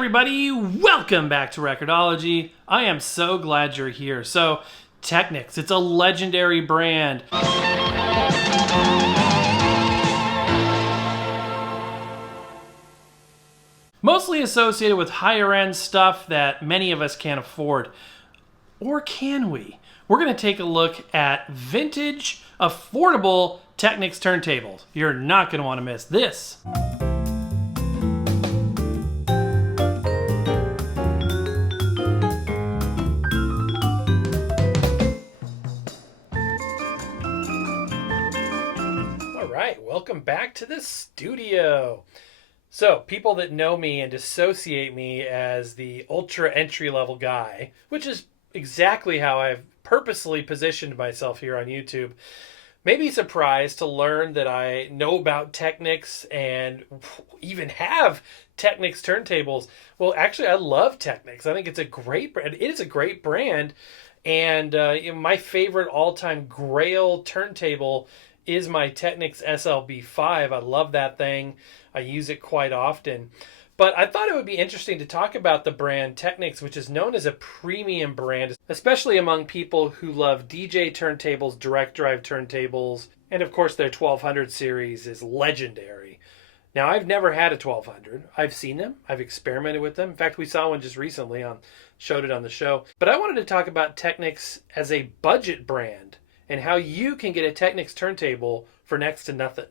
everybody, welcome back to Record-ology. I am so glad you're here. So, Technics, it's a legendary brand. Mostly associated with higher end stuff that many of us can't afford. Or can we? We're going to take a look at vintage, affordable Technics turntables. You're not going to want to miss this. Welcome back to the studio. So, people that know me and associate me as the ultra entry-level guy, which is exactly how I've purposely positioned myself here on YouTube, may be surprised to learn that I know about Technics and even have Technics turntables. Well, actually, I love Technics. I think it's a great brand. It is a great brand, and my favorite all-time grail turntable is my Technics SLB5. I love that thing. I use it quite often. But I thought it would be interesting to talk about the brand Technics, which is known as a premium brand, especially among people who love DJ turntables, direct drive turntables, and of course their 1200 series is legendary. Now, I've never had a 1200. I've seen them. I've experimented with them. In fact, we saw one just recently, showed it on the show. But I wanted to talk about Technics as a budget brand and how you can get a Technics turntable for next to nothing.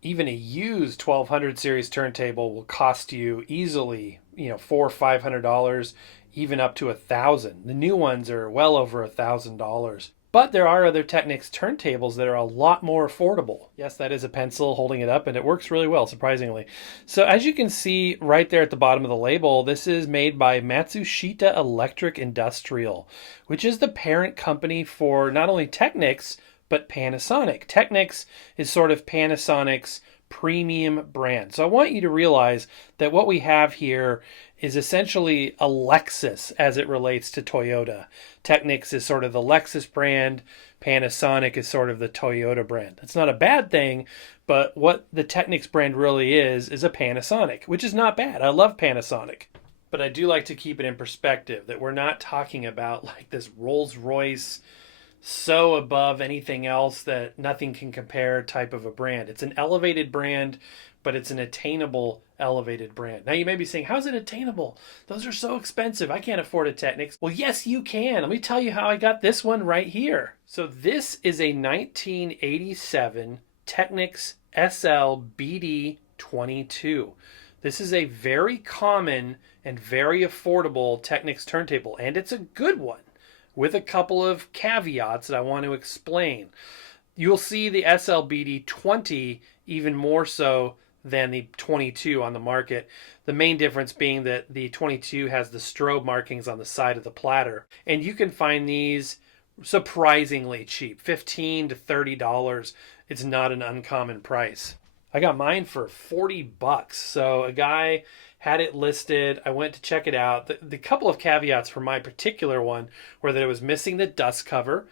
Even a used 1200 series turntable will cost you easily, $400 or $500, even up to $1,000. The new ones are well over $1,000. But there are other Technics turntables that are a lot more affordable. Yes, that is a pencil holding it up, and it works really well, surprisingly. So as you can see right there at the bottom of the label, this is made by Matsushita Electric Industrial, which is the parent company for not only Technics, but Panasonic. Technics is sort of Panasonic's premium brand. So I want you to realize that what we have here is essentially a Lexus as it relates to Toyota. Technics is sort of the Lexus brand. Panasonic is sort of the Toyota brand. That's not a bad thing, but what the Technics brand really is a Panasonic, which is not bad. I love Panasonic. But I do like to keep it in perspective that we're not talking about like this Rolls-Royce, so above anything else that nothing can compare type of a brand. It's an elevated brand, but it's an attainable elevated brand. Now you may be saying, how's it attainable? Those are so expensive. I can't afford a Technics. Well, yes, you can. Let me tell you how I got this one right here. So this is a 1987 Technics SL BD22. This is a very common and very affordable Technics turntable, and it's a good one, with a couple of caveats that I want to explain. You'll see the SLBD 20 even more so than the 22 on the market. The main difference being that the 22 has the strobe markings on the side of the platter. And you can find these surprisingly cheap, $15 to $30. It's not an uncommon price. I got mine for $40. So a guy had it listed. I went to check it out. The couple of caveats for my particular one were that it was missing the dust cover.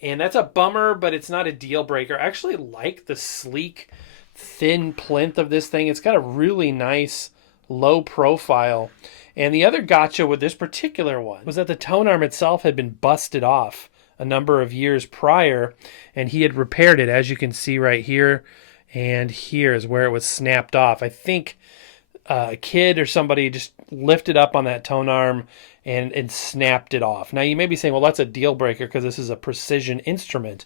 And that's a bummer, but it's not a deal breaker. I actually like the sleek, thin plinth of this thing. It's got a really nice low profile. And the other gotcha with this particular one was that the tone arm itself had been busted off a number of years prior, and he had repaired it, as you can see right here. And here is where it was snapped off. I think a kid or somebody just lifted up on that tone arm and snapped it off. Now you may be saying, well, that's a deal breaker because this is a precision instrument.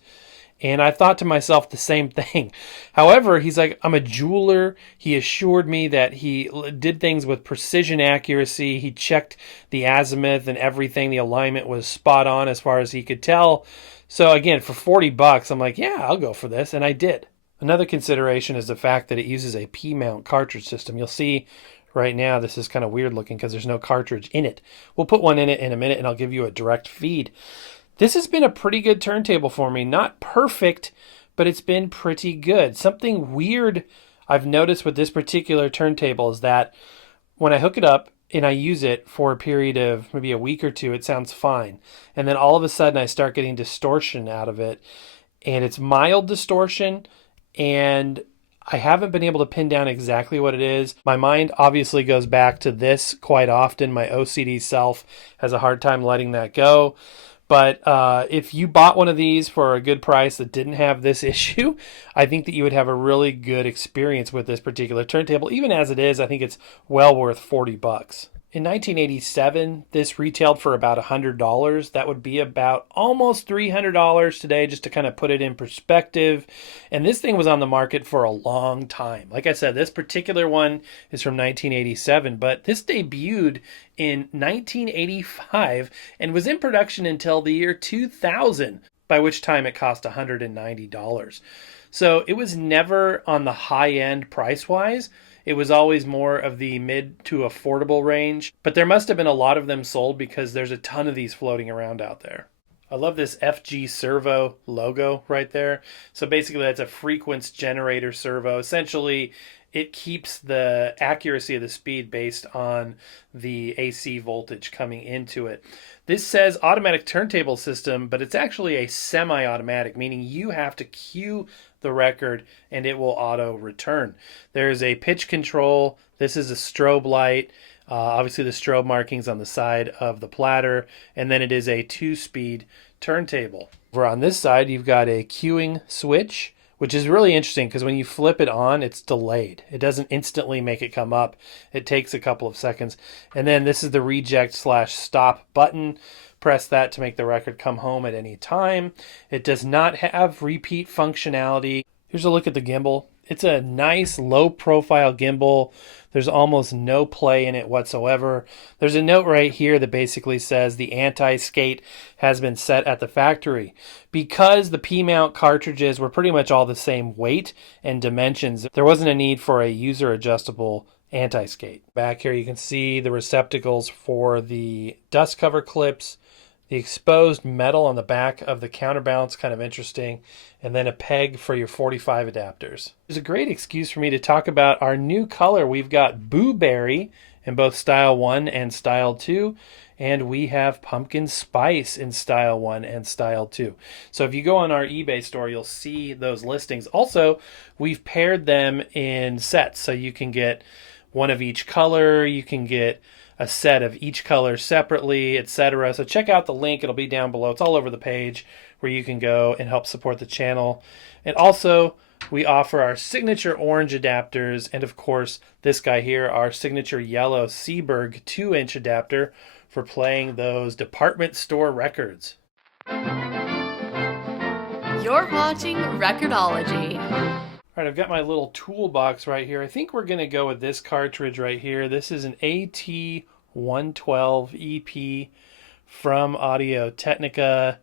And I thought to myself the same thing. However, he's like, I'm a jeweler. He assured me that he did things with precision accuracy. He checked the azimuth and everything. The alignment was spot on as far as he could tell. So again, for $40, I'm like, yeah, I'll go for this. And I did. Another consideration is the fact that it uses a P-mount cartridge system. You'll see right now this is kind of weird looking because there's no cartridge in it. We'll put one in it in a minute and I'll give you a direct feed. This has been a pretty good turntable for me. Not perfect, but it's been pretty good. Something weird I've noticed with this particular turntable is that when I hook it up and I use it for a period of maybe a week or two, it sounds fine. And then all of a sudden I start getting distortion out of it. And it's mild distortion, and I haven't been able to pin down exactly what it is. My mind obviously goes back to this quite often. My OCD self has a hard time letting that go. But if you bought one of these for a good price that didn't have this issue, I think that you would have a really good experience with this particular turntable. Even as it is, I think it's well worth 40 bucks. In 1987, this retailed for about $100. That would be about almost $300 today, just to kind of put it in perspective. And this thing was on the market for a long time. Like I said, this particular one is from 1987, but this debuted in 1985 and was in production until the year 2000, by which time it cost $190. So it was never on the high end price wise. It was always more of the mid to affordable range, but there must have been a lot of them sold because there's a ton of these floating around out there. I love this FG servo logo right there. So basically that's a frequency generator servo. Essentially, it keeps the accuracy of the speed based on the AC voltage coming into it. This says automatic turntable system, but it's actually a semi-automatic, meaning you have to cue the record and it will auto return. There's a pitch control. This is a strobe light. Obviously the strobe markings on the side of the platter, and then it is a 2-speed turntable. Over on this side, you've got a cueing switch, which is really interesting because when you flip it on, it's delayed. It doesn't instantly make it come up. It takes a couple of seconds. And then this is the reject/stop button. Press that to make the record come home at any time. It does not have repeat functionality. Here's a look at the gimbal. It's a nice low profile gimbal. There's almost no play in it whatsoever. There's a note right here that basically says the anti-skate has been set at the factory. Because the P-mount cartridges were pretty much all the same weight and dimensions, there wasn't a need for a user adjustable anti-skate. Back here you can see the receptacles for the dust cover clips, the exposed metal on the back of the counterbalance, kind of interesting, and then a peg for your 45 adapters. There's a great excuse for me to talk about our new color. We've got Boo Berry in both Style 1 and Style 2, and we have Pumpkin Spice in Style 1 and Style 2. So if you go on our eBay store, you'll see those listings. Also, we've paired them in sets, so you can get one of each color, you can get a set of each color separately, etc. So check out the link. It'll be down below. It's all over the page where you can go and help support the channel. And also, we offer our signature orange adapters, and of course, this guy here, our signature yellow Seaberg 2-inch adapter for playing those department store records. You're watching Record-ology. All right, I've got my little toolbox right here. I think we're going to go with this cartridge right here. This is an AT112 EP from Audio-Technica.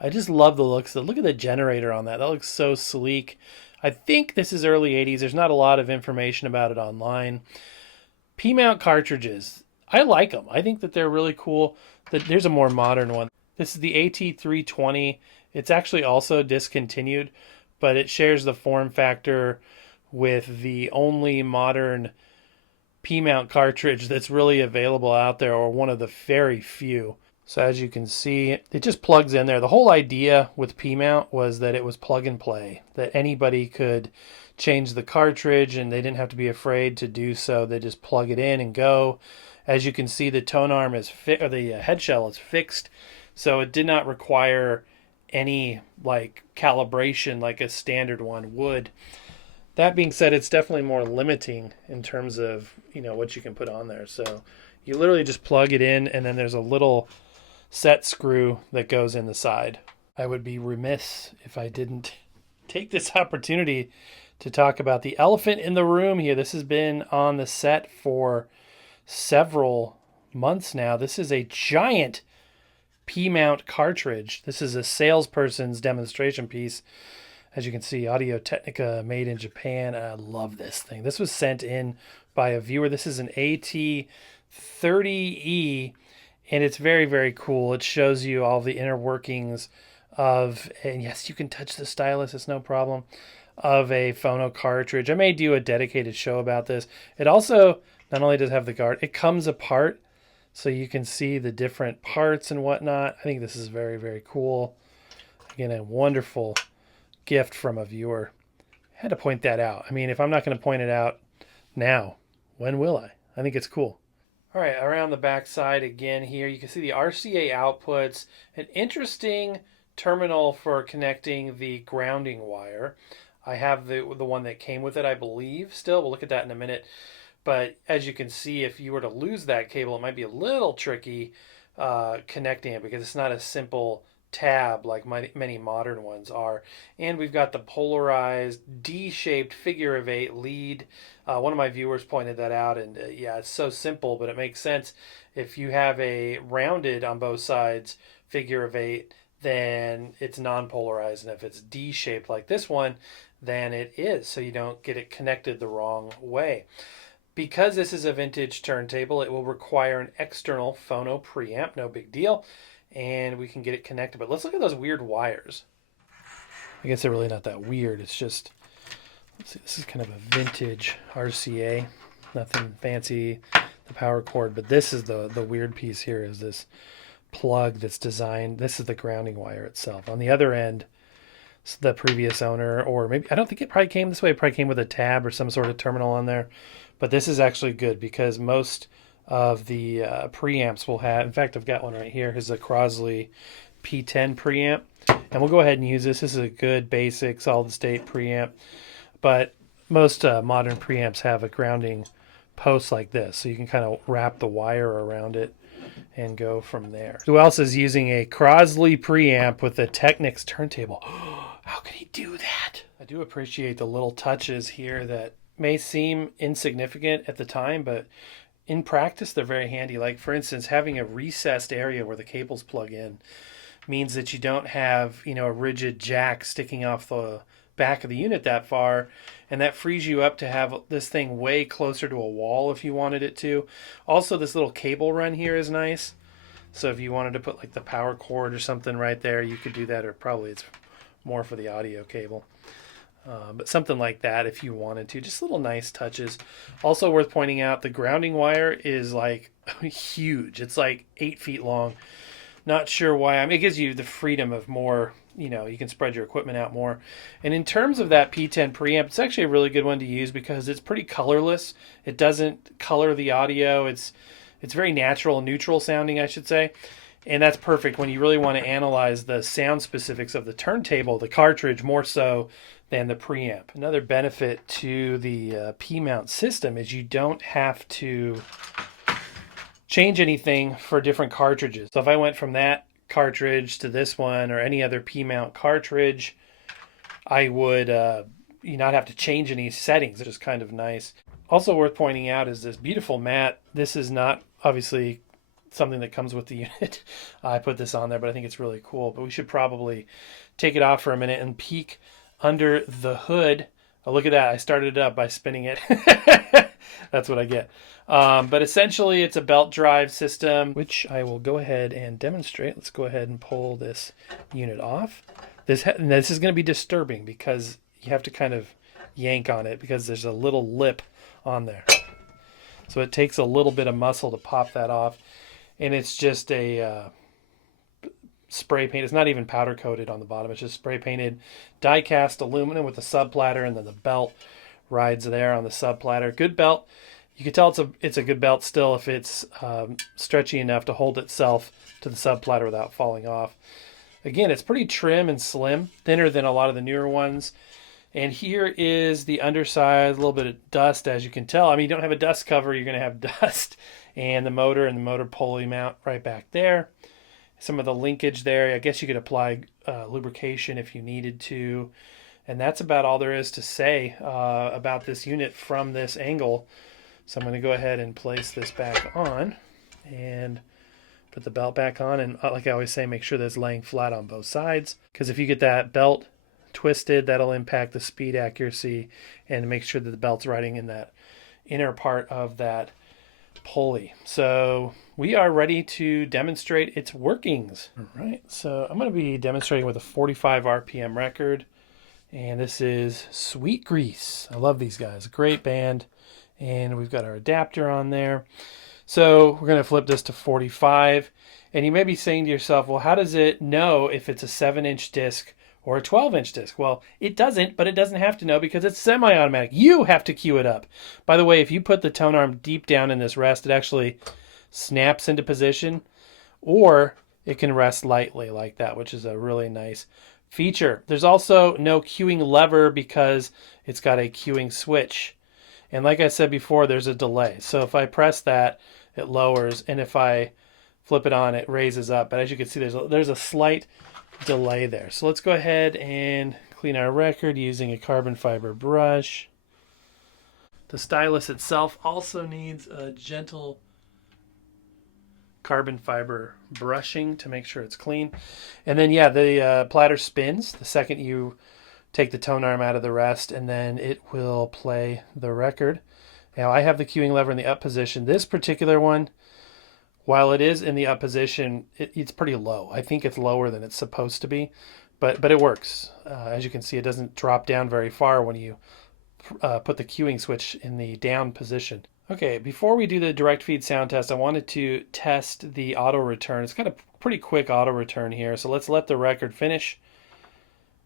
I just love the looks. Look at the generator on that. That looks so sleek. I think this is early 80s. There's not a lot of information about it online. P-mount cartridges. I like them. I think that they're really cool. There's a more modern one. This is the AT320. It's actually also discontinued, but it shares the form factor with the only modern P-mount cartridge that's really available out there, or one of the very few. So as you can see, it just plugs in there. The whole idea with P-mount was that it was plug and play, that anybody could change the cartridge and they didn't have to be afraid to do so. They just plug it in and go. As you can see, the tone arm is or the head shell is fixed, so it did not require any calibration like a standard one would. That being said, it's definitely more limiting in terms of what you can put on there. So you literally just plug it in, and then there's a little set screw that goes in the side. I would be remiss if I didn't take this opportunity to talk about the elephant in the room here. This has been on the set for several months now. This is a giant P-mount cartridge. This is a salesperson's demonstration piece. As you can see, Audio-Technica, made in Japan. I love this thing. This was sent in by a viewer. This is an AT30E, and it's very, very cool. It shows you all the inner workings of, and yes, you can touch the stylus, it's no problem, of a phono cartridge. I may do a dedicated show about this. It also not only does have the guard, it comes apart, so you can see the different parts and whatnot. I think this is very, very cool. Again, a wonderful gift from a viewer. Had to point that out. I mean, if I'm not going to point it out now, when will I? I think it's cool. All right, around the back side again here, you can see the RCA outputs, an interesting terminal for connecting the grounding wire. I have the one that came with it, I believe, still. We'll look at that in a minute. But as you can see, if you were to lose that cable, it might be a little tricky connecting it because it's not a simple tab like many modern ones are. And we've got the polarized D-shaped figure of 8 lead. One of my viewers pointed that out, and yeah, it's so simple, but it makes sense. If you have a rounded on both sides figure of 8, then it's non-polarized, and if it's D-shaped like this one, then it is, so you don't get it connected the wrong way. Because this is a vintage turntable, it will require an external phono preamp, no big deal, and we can get it connected. But let's look at those weird wires. I guess they're really not that weird. It's just, let's see, this is kind of a vintage RCA, nothing fancy, the power cord. But this is the weird piece here is this plug that's designed. This is the grounding wire itself. On the other end, the previous owner, or maybe, I don't think it probably came this way. It probably came with a tab or some sort of terminal on there. But this is actually good because most of the preamps will have, in fact, I've got one right here. Here's a Crosley P10 preamp. And we'll go ahead and use this. This is a good basic solid state preamp. But most modern preamps have a grounding post like this. So you can kind of wrap the wire around it and go from there. Who else is using a Crosley preamp with a Technics turntable? How could he do that? I do appreciate the little touches here that may seem insignificant at the time, but in practice, they're very handy. Like, for instance, having a recessed area where the cables plug in means that you don't have, a rigid jack sticking off the back of the unit that far, and that frees you up to have this thing way closer to a wall if you wanted it to. Also, this little cable run here is nice. So if you wanted to put like the power cord or something right there, you could do that, or probably it's more for the audio cable. But something like that if you wanted to. Just little nice touches. Also worth pointing out, the grounding wire is like huge. It's like 8 feet long. Not sure why. I mean, it gives you the freedom of more, you can spread your equipment out more. And in terms of that P10 preamp, it's actually a really good one to use because it's pretty colorless. It doesn't color the audio. It's very natural, neutral sounding, I should say. And that's perfect when you really want to analyze the sound specifics of the turntable, the cartridge more so than the preamp. Another benefit to the P-mount system is you don't have to change anything for different cartridges. So if I went from that cartridge to this one or any other P-mount cartridge, I would not have to change any settings, which is kind of nice. Also worth pointing out is this beautiful mat. This is not obviously something that comes with the unit. I put this on there, but I think it's really cool. But we should probably take it off for a minute and peek under the hood. Oh, look at that. I started it up by spinning it. That's what I get. But essentially, it's a belt drive system, which I will go ahead and demonstrate. Let's go ahead and pull this unit off. This is going to be disturbing because you have to kind of yank on it because there's a little lip on there. So it takes a little bit of muscle to pop that off. And it's just a spray paint. It's not even powder coated on the bottom. It's just spray painted die cast aluminum with a sub platter, and then the belt rides there on the sub platter. Good belt. You can tell it's a good belt still if it's stretchy enough to hold itself to the sub platter without falling off. Again, it's pretty trim and slim, thinner than a lot of the newer ones. And here is the underside, a little bit of dust, as you can tell. I mean, you don't have a dust cover, you're going to have dust. And the motor pulley mount right back there. Some of the linkage there. I guess you could apply lubrication if you needed to. And that's about all there is to say about this unit from this angle. So I'm going to go ahead and place this back on and put the belt back on. And like I always say, make sure that it's laying flat on both sides. Because if you get that belt twisted, that'll impact the speed accuracy, and make sure that the belt's riding in that inner part of that pulley. So we are ready to demonstrate its workings. All right, so I'm going to be demonstrating with a 45 RPM record, and this is Sweet Grease. I love these guys, great band, and we've got our adapter on there. So we're going to flip this to 45, and you may be saying to yourself, well, how does it know if it's a 7-inch disc or a 12-inch disc? Well, it doesn't, but it doesn't have to know because it's semi-automatic. You have to cue it up. By the way, if you put the tone arm deep down in this rest, it actually snaps into position, or it can rest lightly like that, which is a really nice feature. There's also no cueing lever because it's got a cueing switch. And like I said before, there's a delay. So if I press that, it lowers, and if I flip it on, it raises up. But as you can see, there's a slight delay there. So let's go ahead and clean our record using a carbon fiber brush. The stylus itself also needs a gentle carbon fiber brushing to make sure it's clean. And then, yeah, the platter spins the second you take the tone arm out of the rest, and then it will play the record. Now, I have the cueing lever in the up position. This particular one, while it is in the up position, it's pretty low. I think it's lower than it's supposed to be, but it works. As you can see, it doesn't drop down very far when you put the cueing switch in the down position. Okay, before we do the direct feed sound test, I wanted to test the auto return. It's got a pretty quick auto return here, so let's let the record finish.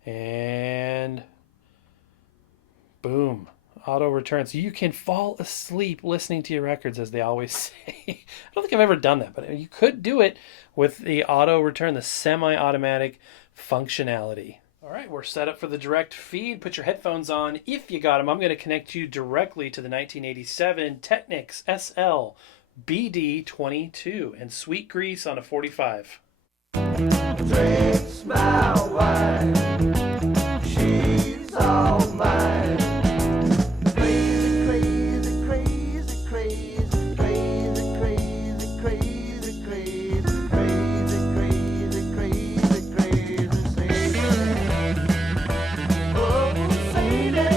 And boom, auto return. So you can fall asleep listening to your records, as they always say. I don't think I've ever done that, but you could do it with the auto return, the semi-automatic functionality. All right, we're set up for the direct feed. Put your headphones on if you got them. I'm going to connect you directly to the 1987 Technics SL BD22 and Sweet Grease on a 45. Drinks my wine, she's all mine. Crazy, crazy, crazy, crazy, crazy, crazy, crazy, crazy, crazy, crazy, crazy, crazy, Sadie. Oh, Sadie.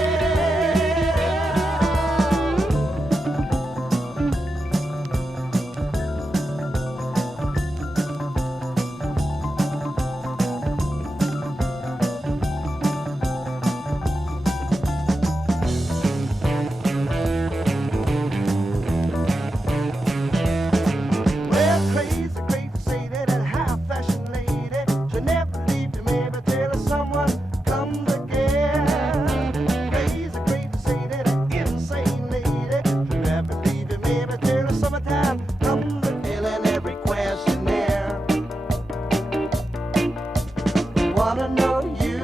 Well, crazy, crazy Sadie, that high-fashion lady, she'll never leave you, maybe till someone comes again. Crazy, crazy Sadie, that insane lady, she'll never leave you, maybe till the summertime comes again. Filling every questionnaire, wanna know you,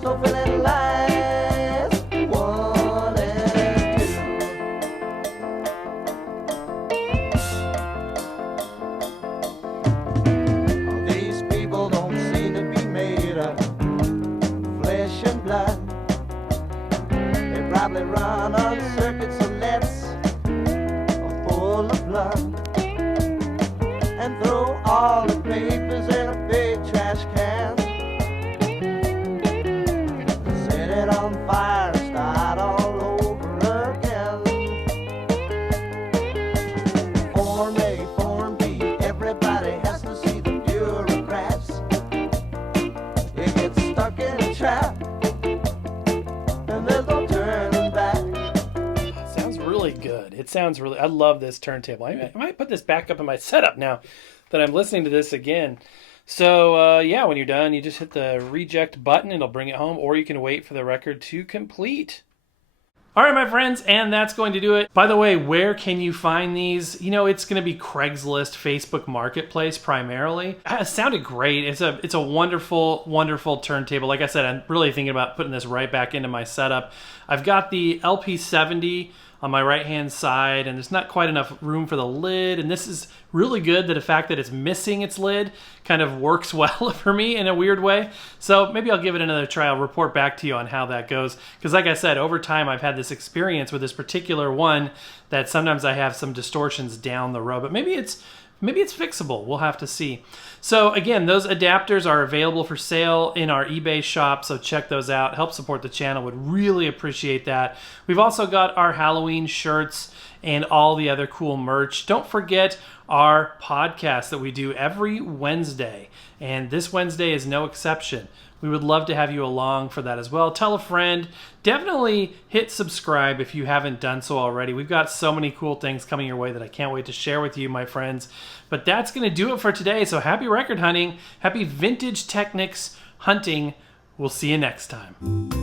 so filling lines 1 and 2. These people don't seem to be made of flesh and blood. They probably run on circuits of leads full of blood, and throw all the papers in a big trash can. Set it on fire, start all over again. Form A, Form B, everybody has to see the bureaucrats. You get stuck in a trap, and there's no turning back. It sounds really good. It sounds really, I love this turntable. I might put this back up in my setup now that I'm listening to this again. So yeah, when you're done, you just hit the reject button. It'll bring it home, or you can wait for the record to complete. All right, my friends, and that's going to do it. By the way, where can you find these? You know, it's going to be Craigslist, Facebook Marketplace primarily. It sounded great. It's a wonderful, wonderful turntable. Like I said, I'm really thinking about putting this right back into my setup. I've got the LP70 on my right-hand side, and there's not quite enough room for the lid, and this is really good that the fact that it's missing its lid kind of works well for me in a weird way. So maybe I'll give it another try. I'll report back to you on how that goes, because like I said, over time I've had this experience with this particular one that sometimes I have some distortions down the road, but maybe it's fixable. We'll have to see. So again, those adapters are available for sale in our eBay shop, so check those out. Help support the channel. Would really appreciate that. We've also got our Halloween shirts and all the other cool merch. Don't forget our podcast that we do every Wednesday, and this Wednesday is no exception. We would love to have you along for that as well. Tell a friend. Definitely hit subscribe if you haven't done so already. We've got so many cool things coming your way that I can't wait to share with you, my friends. But that's going to do it for today. So happy record hunting. Happy vintage Technics hunting. We'll see you next time.